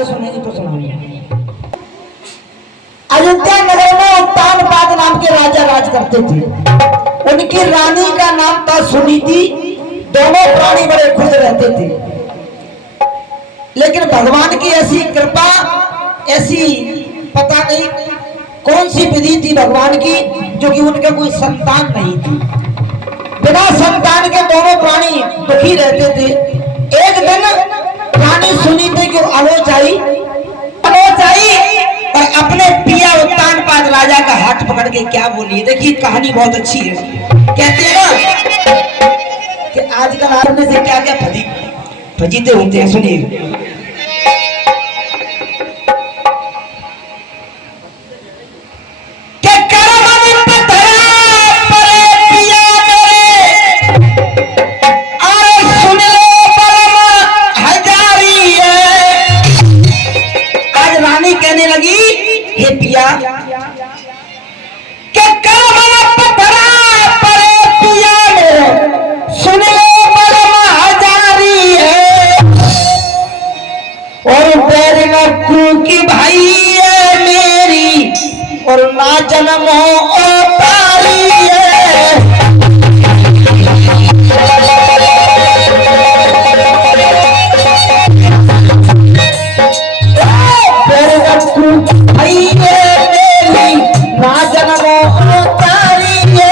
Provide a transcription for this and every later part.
शब्द सुनेंगे तो सुनाऊंगा। अयोध्या नगर में उत्तानपाद नाम के राजा राज करते थे। उनकी रानी का नाम था सुनीति। दोनों प्राणी बड़े खुश रहते थे, लेकिन भगवान की ऐसी कृपा, ऐसी पता नहीं कौन सी विधि थी भगवान की, जो कि उनके कोई संतान नहीं थी। बिना संतान के दोनों प्राणी दुखी रहते थे। एक दिन रानी सुनीति की आलोच आई और अपने पिया उत्तानपाद राजा का हाथ पकड़ के क्या बोली। देखिए कहानी बहुत अच्छी है। कहते हैं ना कि आजकल आपने से क्या क्या फजीते होते हैं। सुनिए, और ना जन्म हो तारी है। ना जन्म हो तारी है।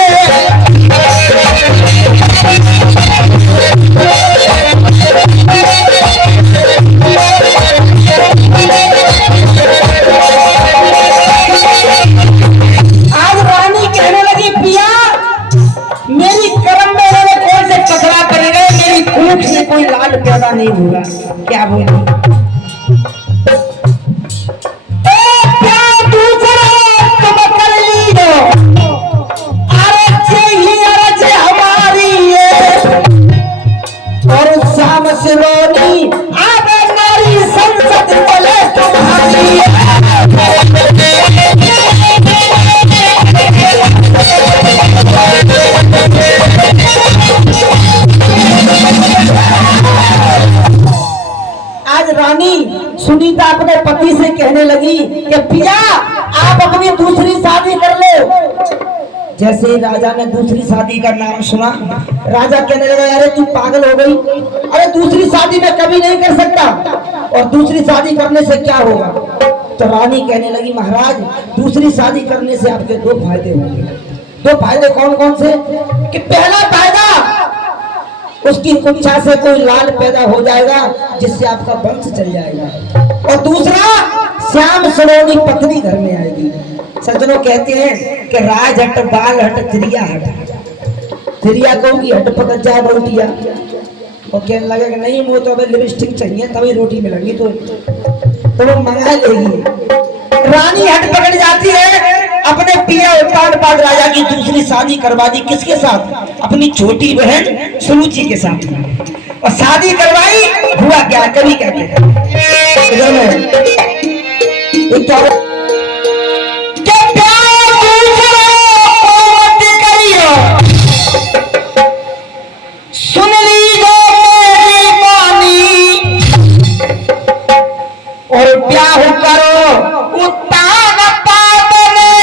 कोई लाल पैदा नहीं होगा। क्या बोलूं, हमारी और शाम सिरोनी आवे नारी संसद बोले तुम्हारी। आज रानी सुनीता अपने पति से कहने लगी कि पिया आप अपनी दूसरी शादी कर लो। जैसे ही राजा ने दूसरी शादी का नाम सुना, राजा कहने लगा अरे तू पागल हो गई, अरे दूसरी शादी मैं कभी नहीं कर सकता, और दूसरी शादी करने से क्या होगा। तो रानी कहने लगी महाराज दूसरी शादी करने से आपके दो फायदे होंगे। दो फायदे कौन कौन से? कि पहला फायदा उसकी कुच्छा से कोई लाल पैदा हो जाएगा जिससे आपका वंश चल जाएगा, और दूसरा श्याम सलोनी पत्नी घर में आएगी। सज्जनों कहते हैं कि राज हट बाल हट त्रिया हट। त्रिया कहूंगी हट पकड़ जाए रोटिया, और कहने लगे कि नहीं वो तो अभी लिपस्टिक चाहिए तभी रोटी मिलेंगी, तो वो मंगा लेगी। रानी हट पकड़ जाती है, अपने पिया उत्तानपाद राजा की दूसरी शादी करवा दी। किसके साथ? अपनी छोटी बहन सुरुचि के साथ, और शादी करवाई। हुआ क्या, कभी क्या सुन लीजिए मेरी वाणी और ब्याह करो उत्तानपाद में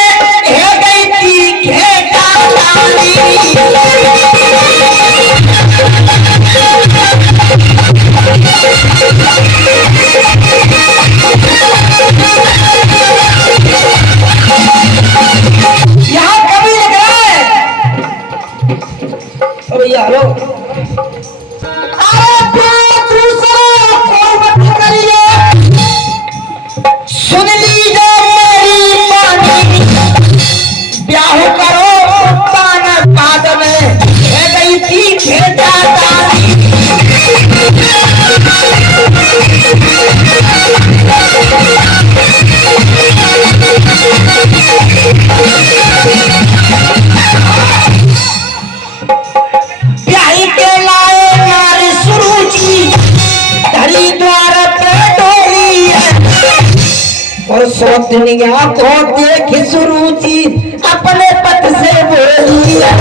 है गई थी घेटा डाली। यहाँ कभी लग रहा है भैया हेलो, सुन लीजिए मेरी वाणी ब्याह करो उत्तानपाद में है गई थी घेटा डाली। ब्याही के लाए नारी सुरुचि धरी द्वार पे डोली है, और सौतनिया को देख सुरुचि अपने पति से बोली है।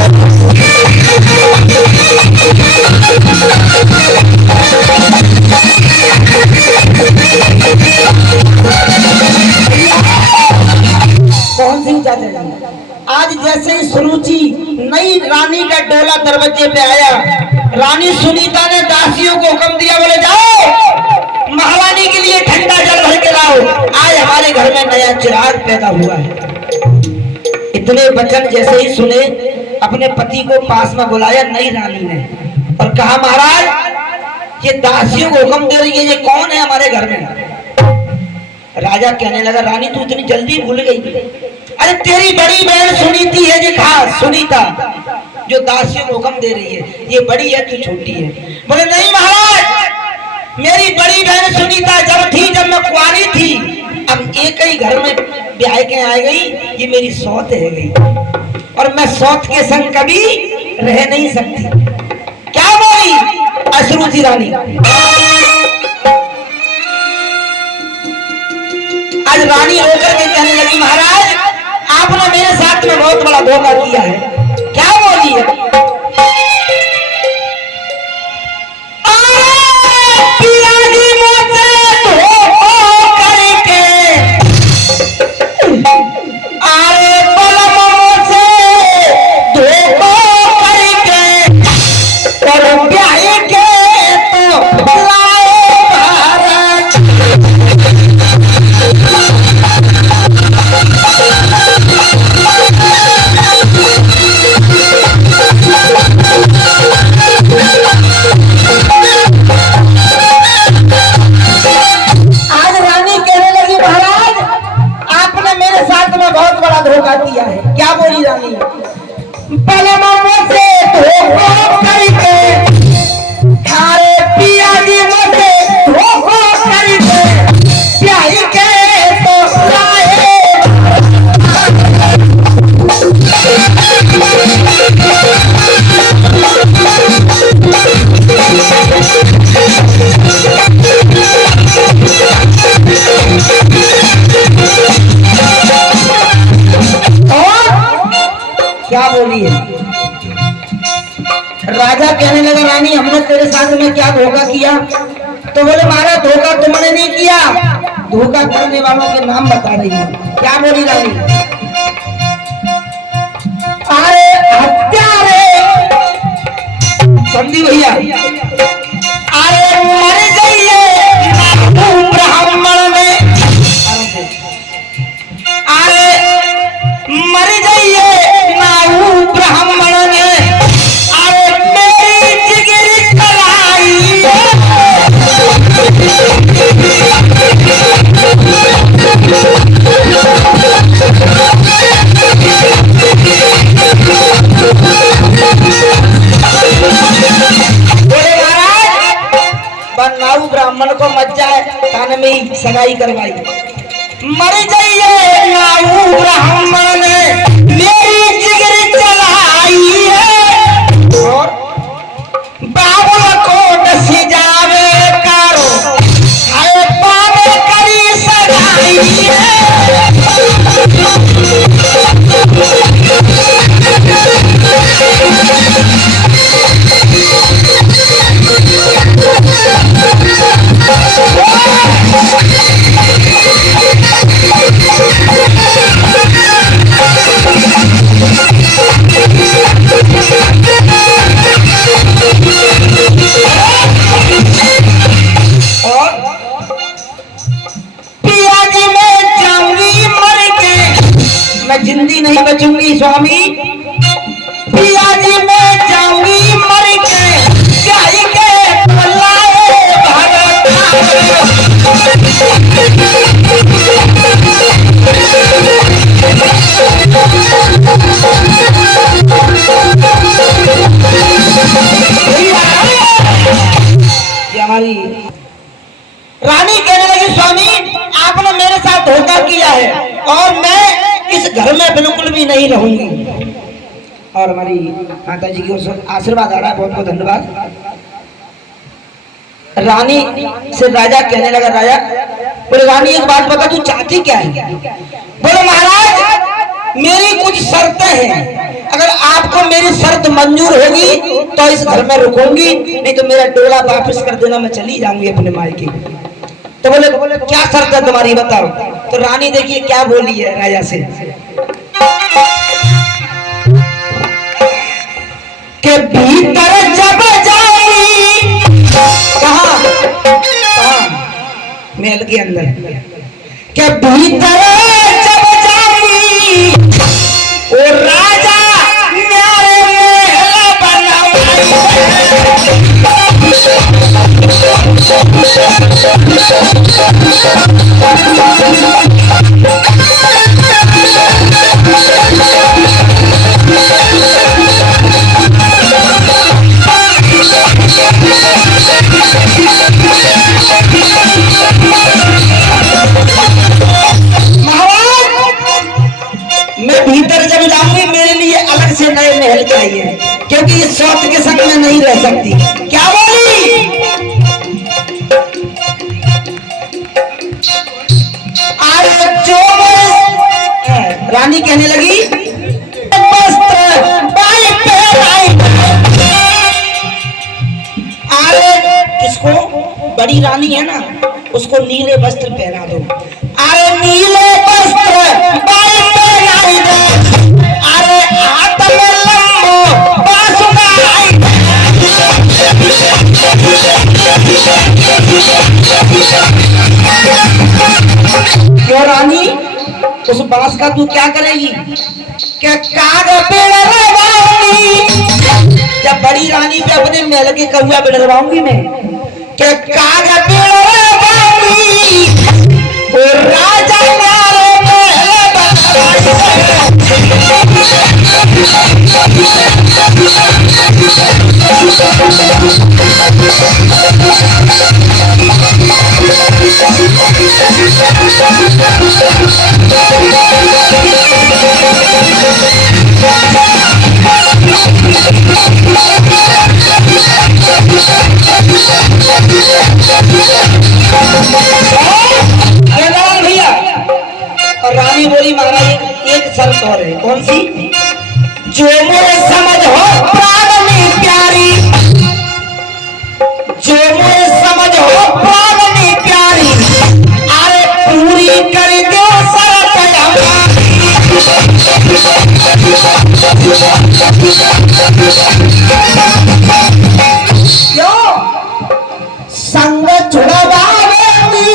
राजा जी। आज जैसे ही सुरुचि नई रानी का डोला दरवाजे पे आया, रानी सुनीता ने दासियों को हुक्म दिया, बोले जाओ महारानी के लिए ठंडा जल भर के लाओ, आज हमारे घर में नया चिराग पैदा हुआ है। इतने वचन जैसे ही सुने, अपने पति को पास में बुलाया नई रानी ने और कहा, महाराज ये दासियों को हुक्म दे रही है, ये कौन है हमारे घर में? राजा कहने लगा, रानी तू इतनी जल्दी भूल गई? अरे तेरी बड़ी बहन सुनीति है जी, खास सुनीता, जो दासियों को हुक्म दे रही है। ये बड़ी है तू छोटी है। बोले नहीं महाराज, मेरी बड़ी बहन सुनीता जब मैं कुंवारी थी, अब एक ही घर में ब्याह के आ गई, ये मेरी सौत है गई और मैं सौत के संग कभी रह नहीं सकती। क्या बोली अश्रुचि रानी? आज रानी होकर के कहने लगी, महाराज आपने मेरे साथ में बहुत बड़ा धोखा किया है। क्या बोली है? क्या बोली रानी? से धोखा करके, थारे पिया जी मुझसे धोखा करके, प्याई के तो लाए। क्या बोली है? राजा कहने लगा, रानी हमने तेरे साथ में क्या धोखा किया? तो बोले महाराज धोखा तुमने नहीं किया, धोखा करने वालों के नाम बता रही है। क्या बोली रानी? अरे हत्यारे संधि भैया, अरे मर जाइए ब्राह्मण में, अरे मर जाइए ब्राह्मण ने, अरे मेरी जिगरी कलाई। बोले महाराज बनाऊ ब्राह्मण को मत जाए, थाने में ही सगाई करवाई। मर जाइए नाऊ ब्राह्मण ने मेरी जिगरी चलाई है, और बाबा को दसी जावे कारो, आए पावे करी सगाई है। जिंदी नहीं बचूंगी स्वामी, पिया जी मैं जाऊंगी मर के, जाई के पल्लाए भारत। हमारी रानी कहने लगी, स्वामी आपने मेरे साथ धोखा किया है और मैं इस घर में बिल्कुल भी नहीं रहूंगी। और हमारी माता जी की ओर से आशीर्वाद आ रहा है, बहुत बहुत धन्यवाद। रानी से राजा कहने लगा, राजा बोले रानी एक बात बता, तू चाहती क्या है? बोले महाराज मेरी कुछ शर्तें हैं, अगर आपको मेरी शर्त मंजूर होगी तो इस घर में रुकूंगी, नहीं तो मेरा डोला वापस कर देना, मैं चली जाऊंगी अपने मायके। तो बोले क्या शर्त है तुम्हारी बताओ? तो रानी देखिए क्या बोली है राजा से। के भीतर जब जाई, कहा महल के अंदर, के भीतर जब जाई वो राजा न्यारे महल बनवाई। मैं भीतर जब जाऊंगी मेरे लिए अलग से नए महल चाहिए, क्योंकि इस शौक के संग में नहीं रह सकती। क्या बोली? आज जो रानी कहने लगी किसको? बड़ी रानी है ना, उसको नीले वस्त्र पहना दो। अरे नीले वस्त्र पहनाई दो, अरे हाथ में लंबो बांसुरी आई। क्यों रानी, उस बांस का तू क्या करेगी? क्या काग बिड़वाऊंगी? जब बड़ी रानी पे अपने महल के कौआ बिड़वाऊंगी मैं, क्या काग बिड़वाऊंगी? और राजा न्यारे महल बनवाई। भैया, और रानी बोली महाराज एक शर्त और है। कौन सी? जो मोरे समझ हो प्राण में प्यारी, जो मोरे समझ हो प्राण में प्यारी, अरे पूरी कर दो शर्त हमारी। क्यों? संग छुड़वाऊंगी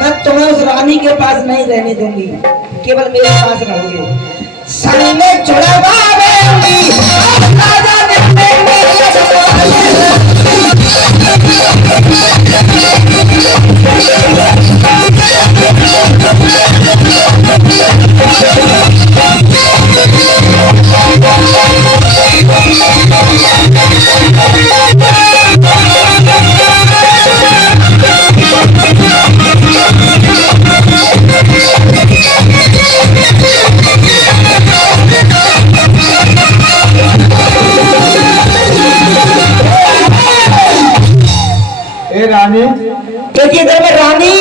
मैं तुम्हें, उस रानी के पास नहीं रहने दूंगी, केवल मेरे पास रहोगे। संग छुड़वाऊंगी राजा ने रानी, देखिए इधर में रानी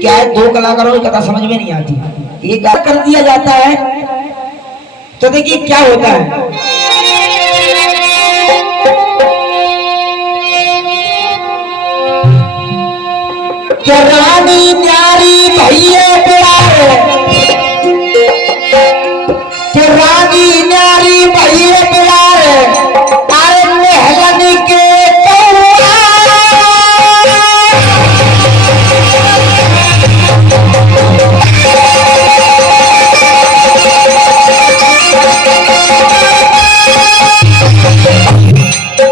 क्या है, दो कलाकारों की कथा समझ में नहीं आती। ये क्या कर दिया जाता है तो देखिए क्या होता है। क्या रानी न्यारी भैया प्यारे, क्या रानी न्यारी भैया प्यारे, अरे महलन के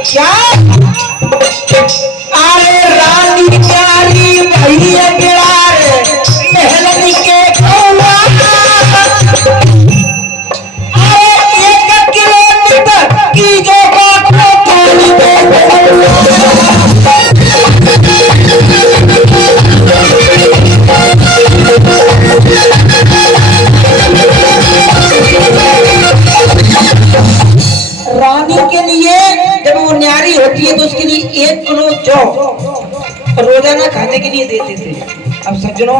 क्या? अरे रानी न्यारी भैया प्यारे, महलन के कौआ, अरे 1 किलोमीटर की जो बात थोड़ी रानी के लिए जब वो न्यारी होती है तो उसके लिए 1 किलो जौ रोजाना खाने के लिए देते थे। अब सज्जनों,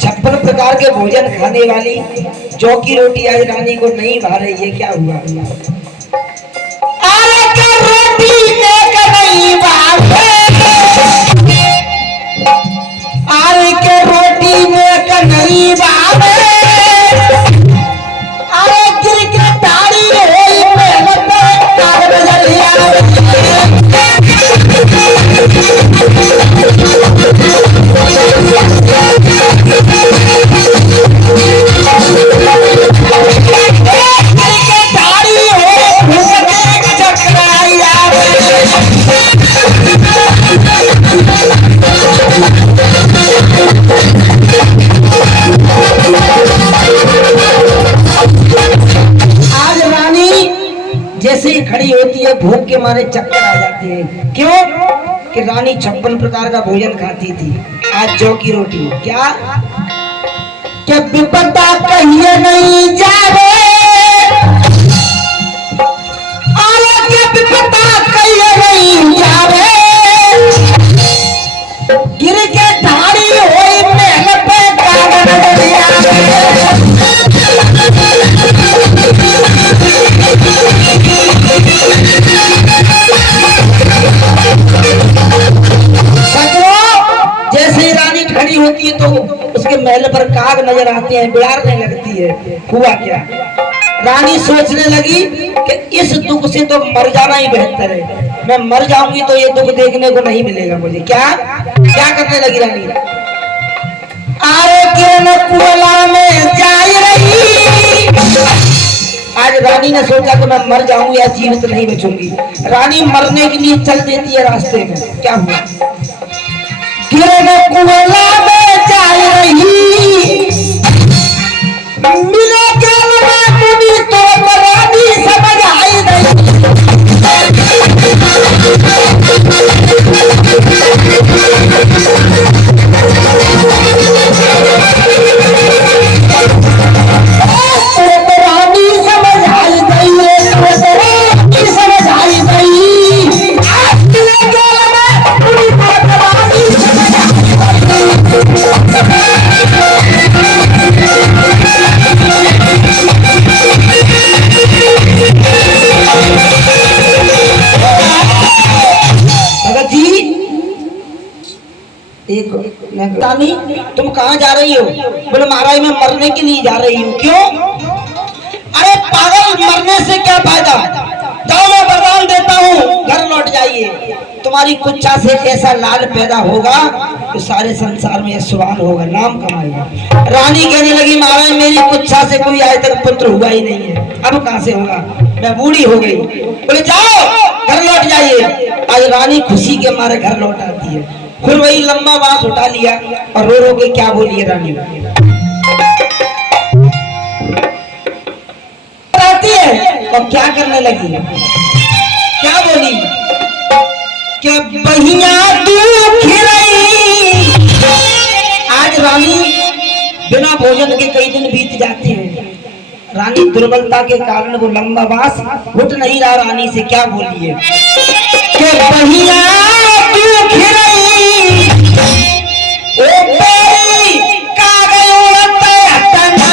56 प्रकार के भोजन खाने वाली जौ की रोटी आज रानी को नहीं भा रही है, क्या हुआ? अरे क्या रोटी लेकर नहीं भावे, अरे क्या रोटी लेकर नहीं भावे, तुम्हारे चक्कर आ जाते हैं। क्यों? कि रानी 56 प्रकार का भोजन खाती थी, आज जौ की रोटी। क्या क्या विपदा कहिए नहीं जावे, क्या विपदा कहिए नहीं जावे, गिर के ढाड़ी होई महल पे कागज जैसे ही रानी खड़ी होती है तो उसके महल पर काग नजर आते हैं, बिड़ारने लगती है। हुआ क्या? रानी सोचने लगी कि इस दुख से तो मर जाना ही बेहतर है, मैं मर जाऊंगी तो ये दुख देखने को नहीं मिलेगा मुझे। क्या क्या करने लगी रानी? आरे किरण कुला में जा रही, आज रानी ने सोचा कि मैं मर जाऊंगी या जीवित नहीं बचूंगी। रानी मरने के लिए चल देती है रास्ते में। क्या हुआ? किरण कुला में जा रही, मिले तो रानी समझ आई नहीं। रानी तुम कहाँ जा रही हो? बोले महाराज मैं मरने के लिए जा रही हूँ। क्यों? अरे पागल, मरने से क्या फायदा? जाओ मैं वरदान देता हूँ, घर लौट जाइए। तुम्हारी कुच्छा से ऐसा लाल पैदा होगा तो सारे संसार में यशवान होगा, नाम कमाएगा। रानी कहने लगी महाराज मेरी कुच्छा से कोई आज तक पुत्र हुआ ही नहीं है, अब कहाँ से होगा, मैं बूढ़ी हो गई। बोले जाओ घर लौट जाइए। आज रानी खुशी के मारे घर लौट आती है। फिर वही लंबा बांस उठा लिया और रो रो के क्या बोली है रानी? आती है और क्या करने लगी? क्या बोली? क्या बहिया तू खिलाई। आज रानी बिना भोजन के कई दिन बीत जाते हैं। रानी दुर्बलता के कारण वो लंबा बांस उठ नहीं रहा। रानी से क्या बोली है? कि बहिया तू खिलाई, ओ बेरी कागज उड़ते हटना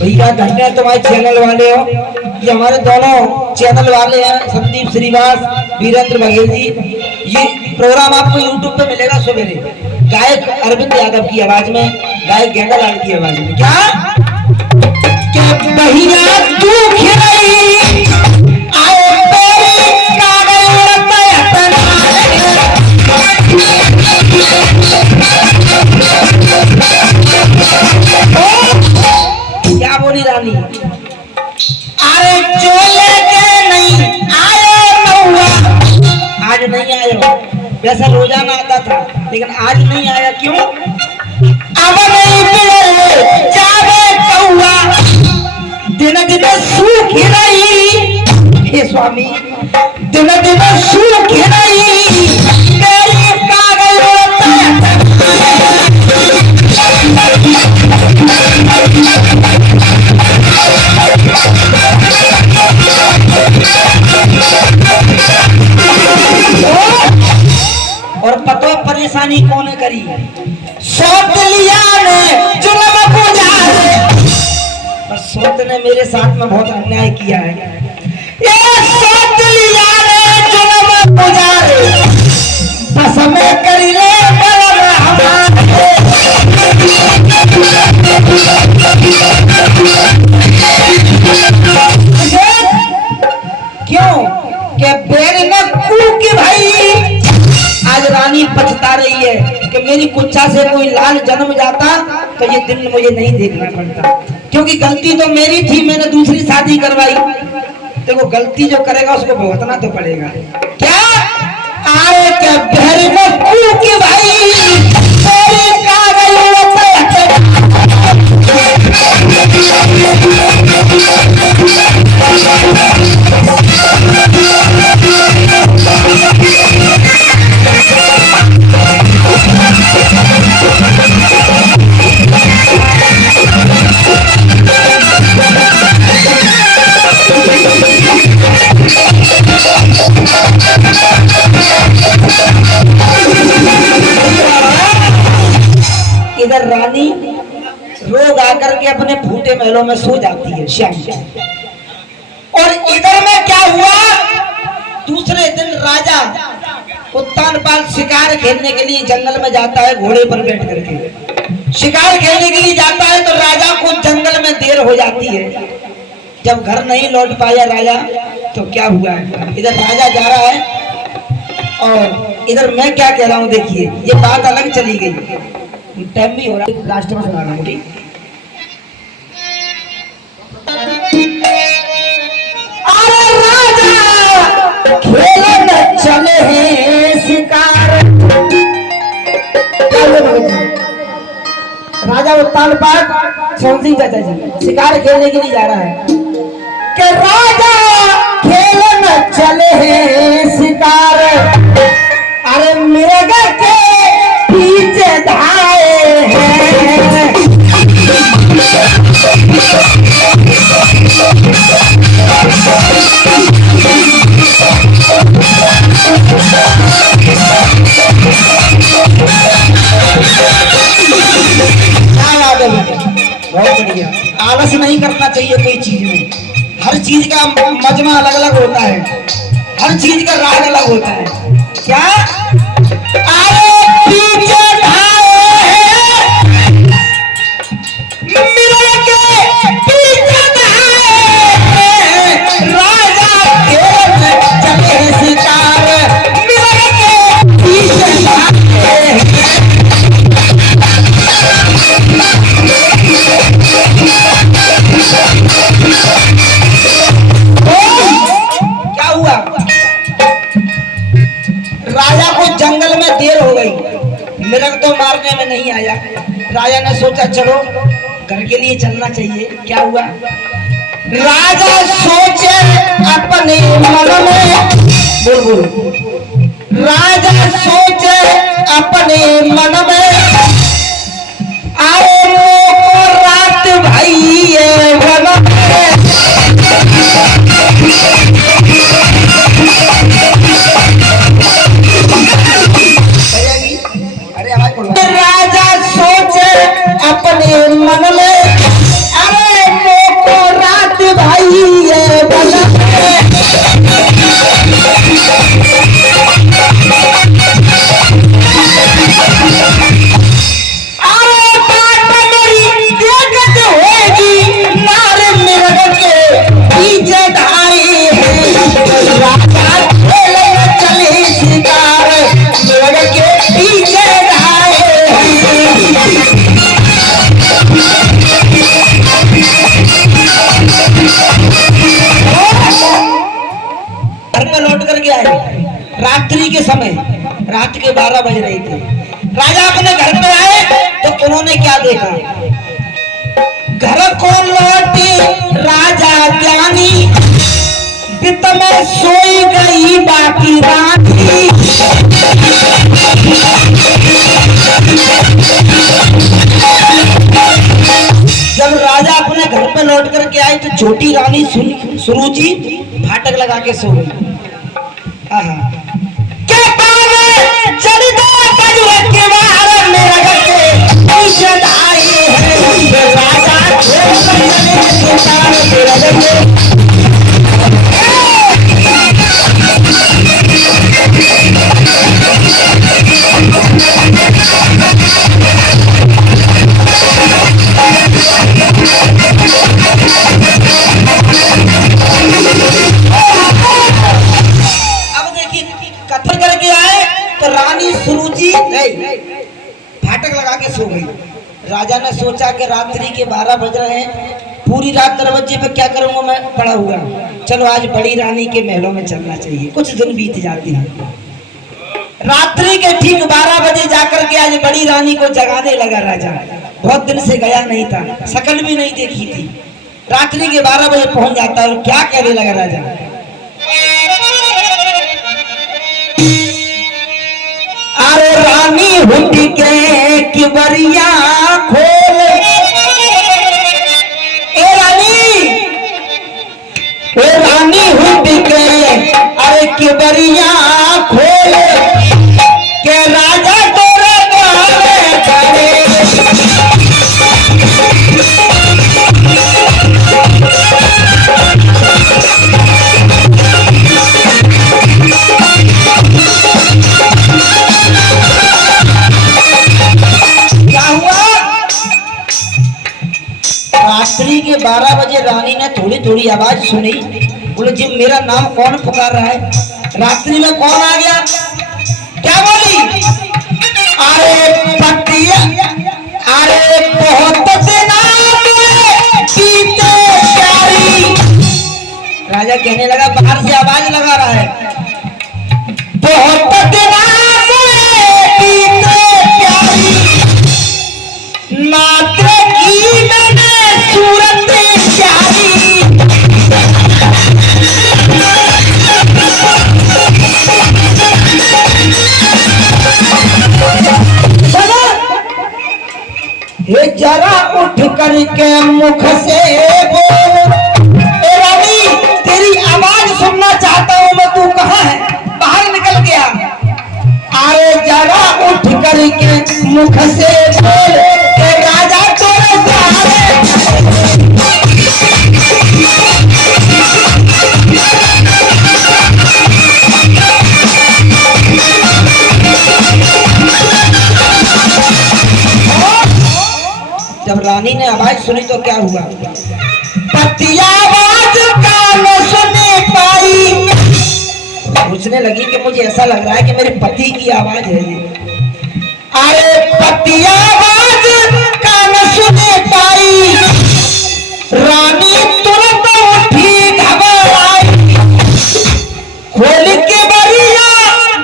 भैया धन्य तुम्हारे चैनल वाले हो। ये हमारे दोनों चैनल वाले हैं, संदीप श्रीवास, वीरेंद्र बघेल जी। ये प्रोग्राम आपको YouTube पे मिलेगा सवेरे, गायक अरविंद यादव की आवाज में, गायक गेंदालाल की आवाज में। क्या बहिया तू खिलाई, आए बेरी कागज उड़ते हटना। क्या बोली रानी? अरे जो लेके नहीं आए महुआ, आज नहीं आया। वैसा रोजाना आता था लेकिन आज नहीं आया। क्यों? अब नहीं पिले जावे कौआ, दिन दिन सूख रही। हे स्वामी दिन दिन सूख रही, मेरी कागज उड़ते और पतो परेशानी कौन करी? सौतलिया ने जुल्म गुजारे, पर सौत ने मेरे साथ में बहुत अन्याय किया है। ये सौतलिया ने जुल्म गुजारे, बस में करी ले बलम हमारे। क्यों? के बेर ने कूकी भाई। आज रानी पछता रही है कि मेरी कुच्छा से कोई लाल जन्म जाता तो ये दिन मुझे नहीं देखना पड़ता, क्योंकि गलती तो मेरी थी, मैंने दूसरी शादी करवाई। देखो गलती जो करेगा उसको भुगतना तो पड़ेगा। क्या आए के भर में के भाई तेरे कागल इधर रानी रोग आकर के अपने फूटे महलों में सो जाती है शाम और इधर में क्या हुआ दूसरे दिन राजा उत्तानपाल शिकार खेलने के लिए जंगल में जाता है घोड़े पर बैठ करके शिकार खेलने के लिए जाता है तो राजा को जंगल में देर हो जाती है जब घर नहीं लौट पाया राजा तो क्या हुआ इधर राजा जा रहा है और इधर मैं क्या कह रहा हूँ देखिए ये बात अलग चली गई टाइम भी हो रहा है लास्ट में सुना रहा हूँ अरे राजा खेलने चले हैं शिकार राजा उत्तानपाल सिंह चाचा जी शिकार खेलने के लिए जा रहा है कि राजा खेलने चले हैं शिकार अरे मृग के पीछे धाए हैं बहुत बढ़िया आलस नहीं करना चाहिए कोई चीज में हर चीज का मजमा अलग अलग होता है हर चीज का राग अलग होता है क्या अरे पीछे राजा को जंगल में देर हो गई मृग तो मारने में नहीं आया राजा ने सोचा चलो घर के लिए चलना चाहिए क्या हुआ राजा सोचे अपने मन में बोल राजा सोचे अपने मन में आए को रात भाई मन राजा सोचे अपने मन में अरे को रात भाई ये बना अरे बात मेरी देखत होगी नारे मृग के पीछे धाई है राजा चले शिकार मृग के पीछे घर में लौट करके आए रात्रि के समय रात के 12 बज रहे थे राजा अपने घर में आए तो उन्होंने क्या देखा घर को लौटी राजा ज्ञानी वित्त में सोई गई बाकी रानी जब राजा अपने घर पे लौट करके आए तो छोटी रानी सुरुचि फाटक लगा के सो गई फाटक लगा के सो गई राजा ने सोचा कि रात्रि के 12 बज रहे हैं पूरी रात दरवाजे पे क्या करूंगा मैं पड़ा हुआ चलो आज बड़ी रानी के महलों में चलना चाहिए कुछ दिन बीत जाते हैं रात्रि के ठीक 12 बजे जाकर के आज बड़ी रानी को जगाने लगा राजा। बहुत दिन से गया नहीं था, शकल भी नहीं देखी थी। रात्रि के 12 बजे पहुंच जाता है और क्या कहने लगा राजा, अरे रानी हुट के किबरिया खोल, ए रानी हुट के अरे किबरिया खोल के राजा तोरे द्वारे खड़े। रात्रि के 12 बजे रानी ने थोड़ी थोड़ी आवाज सुनी। बोले जी मेरा नाम कौन पुकार रहा है? रात्रि में कौन आ गया? क्या बोली? अरे पतिया, अरे बहुत दिना बीते प्यारी। राजा कहने लगा बाहर से आवाज लगा रहा है, बहुत दिना बीते प्यारी, मात्र की मैंने सूरत प्यारी। ये जरा उठ करके मुख से बोल, ए रानी तेरी आवाज सुनना चाहता हूँ मैं, तू कहाँ है? बाहर निकल गया। अरे जरा उठ करके मुख से बोल के राजा तोरे द्वारे। जब रानी ने आवाज सुनी तो क्या हुआ? पतिया आवाज कान सुने पाई। पूछने लगी कि मुझे ऐसा लग रहा है कि मेरे पति की आवाज है ये। अरे पतिया आवाज कान सुने पाई, रानी तुरंत उठी घबराई, खोल के बरिया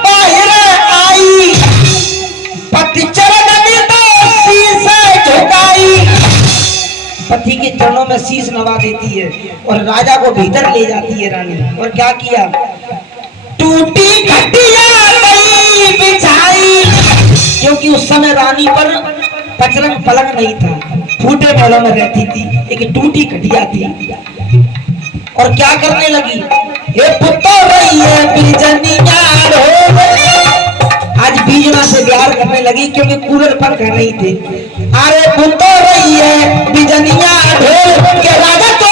बाहर आई, पति चरण में तो शीश झुकाई। पति के चरणों में शीश नवा देती है और राजा को भीतर ले जाती है रानी। और क्या किया? टूटी खटिया नहीं बिछाई, क्योंकि उस समय रानी पर पचरंग पलंग नहीं था, फूटे महलों में रहती थी, एक टूटी खटिया थी। और क्या करने लगी? ये पुत्तो रही है बीजनिया ढोल। आज बीजना से प्यार करने लगी क्योंकि कूलर पंखा नहीं थे। अरे पुत्तो रही है बीजनिया ढोल के राजा तो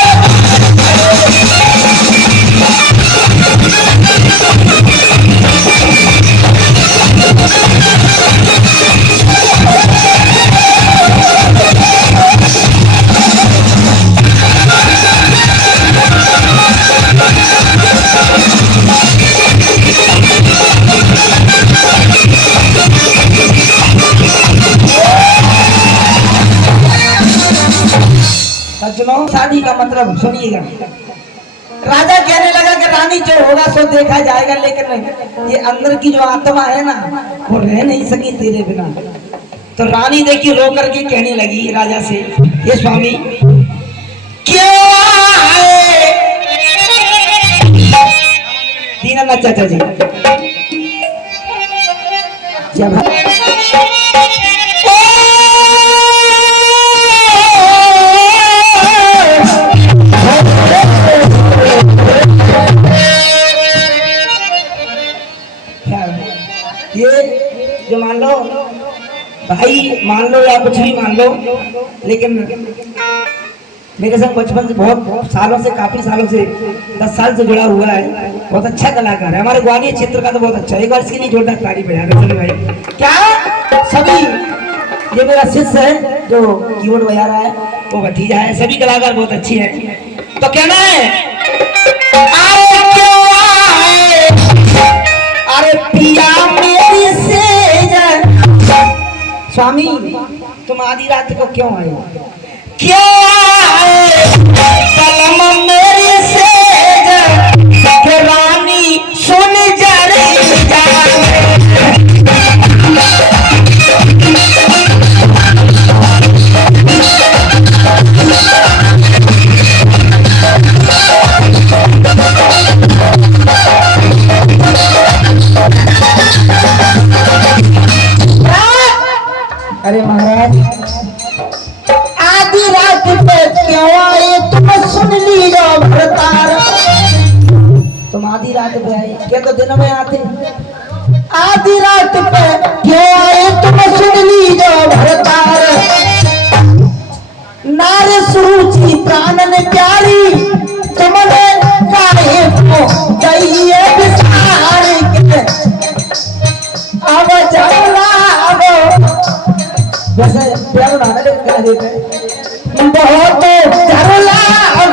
शादी का मतलब सुनिएगा। राजा कहने लगा कि रानी जो होगा सो देखा जाएगा, लेकिन ये अंदर की जो आत्मा है ना वो रह नहीं सकी तेरे बिना। तो रानी देखी रो करके कहने लगी राजा से, ये स्वामी क्यों आए? दीनानाथ चाचा जी जब ये जो मान लो भाई, मान लो या कुछ भी मान लो, लेकिन मेरे संग बचपन से बहुत सालों से, काफी सालों से 10 साल से जुड़ा हुआ है। बहुत अच्छा कलाकार है हमारे ग्वालियर क्षेत्र का, तो बहुत अच्छा। एक बार इसके लिए जोरदार ताली बजा रहे भाई। क्या सभी, ये मेरा शिष्य है जो कीबोर्ड बजा रहा है, वो भतीजा है, सभी कलाकार बहुत अच्छी है। तो कहना है अरे पिया मेरी सेज, स्वामी तुम आधी रात को क्यों आए? क्यों आए कलम मेरी सेज, रानी सुन जा रही आधी रात पे क्यों आए तुम सुन लीजो भरतार। तुम आधी रात पे आए, क्या तो दिन में आते। आधी रात पे क्यों आए तुम सुन लीजो भरतार। नार सुरुचि प्राणन प्यारी तुमने काहे को गई है विसार के। अब चला अब जैसे प्यार बनाने के कह देते बहुत चला अब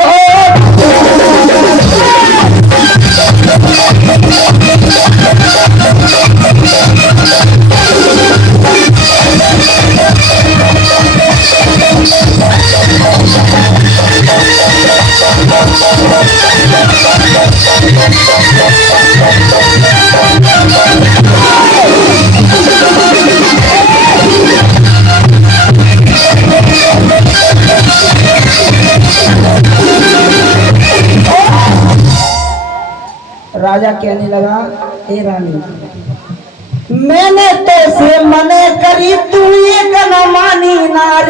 राजा कहने लगा, ए रानी मैंने तो से मने करी तू एक न मानी नार।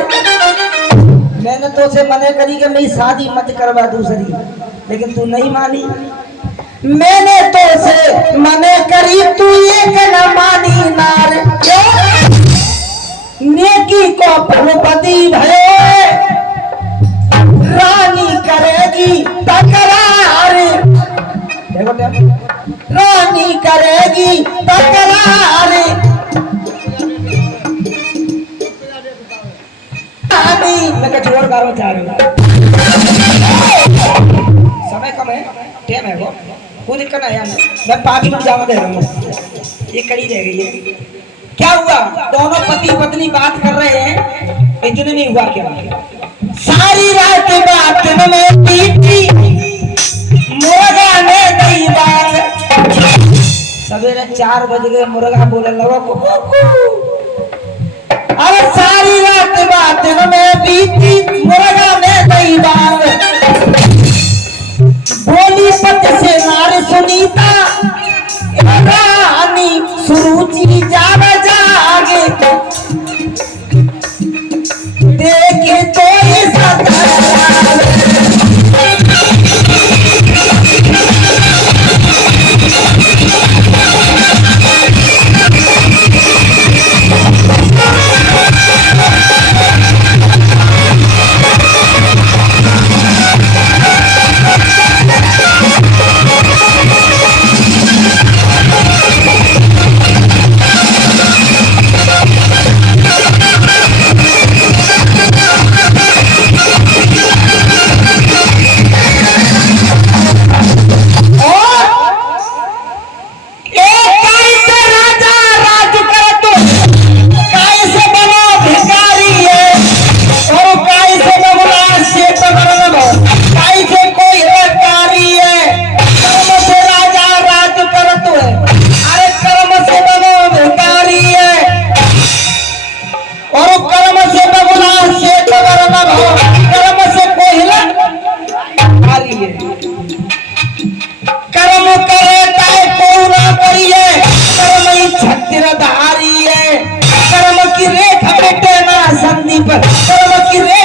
मैंने तो से मने करी कि मेरी शादी मत करवा दूसरी, लेकिन तू नहीं मानी। मैंने तो से मने करी तू एक न मानी नार। नेकी को फलपति भये रानी करेगी तकरार। रानी करेगी तकरार। मैं कुछ और गाना चाह रही हूँ, समय कम है, टाइम है वो, कोई दिक्कत नहीं यार। मैं 5 मिनट जाना दे रहा हूँ, ये कड़ी रह गई है। क्या हुआ, दोनों पति पत्नी बात कर रहे हैं, इतने नहीं हुआ क्या। सारी रात बात में बीती मुर्गा ने दी बात। सवेरे 4 बज गए, मुर्गा बोले लगा कुकू। अरे सारी रात बात में बीती मुर्गा ने दी बात। बोली पत से नारी सुनीता रानी सुरुचि जावे जागे देखे तो कर्म की रेखा मिटे ना संदीप, कर्म की रेखा